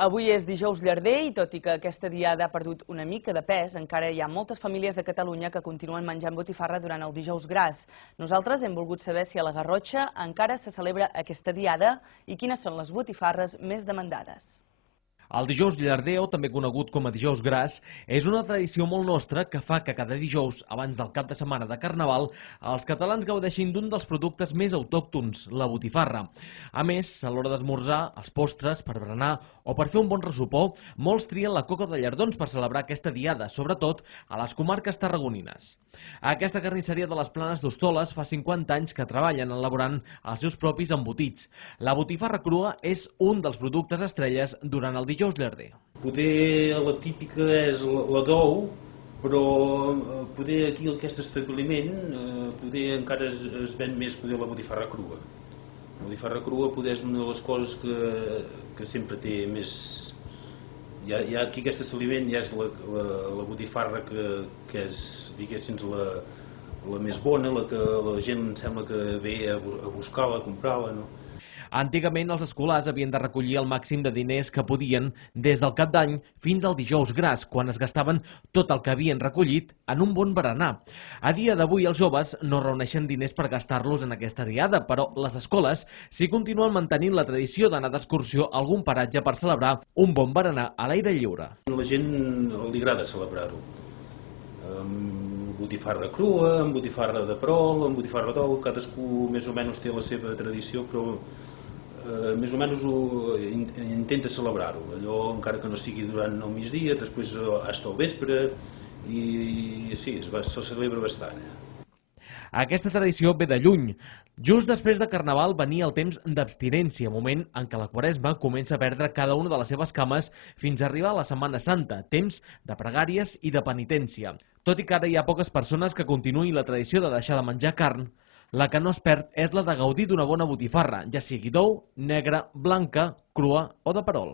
Avui és dijous llarder i tot i que aquesta diada ha perdut una mica de pes, encara hi ha moltes famílies de Catalunya que continuen menjant botifarra durant el dijous gras. Nosaltres hem volgut saber si a la Garrotxa encara se celebra aquesta diada i quines són les botifarres més demandades. El dijous llarder, o també conegut com a dijous gras, és una tradició molt nostra que fa que cada dijous, abans del cap de setmana de Carnaval, els catalans gaudeixin d'un dels productes més autòctons, la botifarra. A més, a l'hora d'esmorzar, els postres, per berenar o per fer un bon ressopó, molts trien la coca de llardons per celebrar aquesta diada, sobretot a les comarques tarragonines. Aquesta carnisseria de les Planes d'Hostoles fa 50 anys que treballen elaborant els seus propis embotits. La botifarra crua és un dels productes estrelles durant el dijous llarder. Poder la típica és la d'ou, però poder aquí en aquest establiment poder encara es ven més poder la botifarra crua. La botifarra crua poder és una de les coses que sempre té més... Hi ha aquí aquest establiment, ja és la botifarra que és, diguéssim, la més bona, la que la gent em sembla que ve a buscar-la, a comprar-la, no? Antigament els escolars havien de recollir el màxim de diners que podien des del cap d'any fins al dijous gras, quan es gastaven tot el que havien recollit en un bon berenar. A dia d'avui els joves no reuneixen diners per gastar-los en aquesta diada, però les escoles sí continuen mantenint la tradició d'anar d'excursió a algun paratge per celebrar un bon berenar a l'aire lliure. A la gent li agrada celebrar-ho. Amb botifarra crua, amb botifarra de perol, amb botifarra d'ou, cadascú més o menys té la seva tradició, però més o menys intenta celebrar-ho, allò encara que no sigui durant el migdia, després fins al vespre, i sí, se celebra bastant. Aquesta tradició ve de lluny. Just després de Carnaval venia el temps d'abstinència, moment en què la Quaresma comença a perdre cada una de les seves cames fins a arribar a la Setmana Santa, temps de pregàries i de penitència. Tot i que ara hi ha poques persones que continuïn la tradició de deixar de menjar carn, la que no es perd és la de gaudir d'una bona botifarra, ja sigui d'ou, negra, blanca, crua o de perol.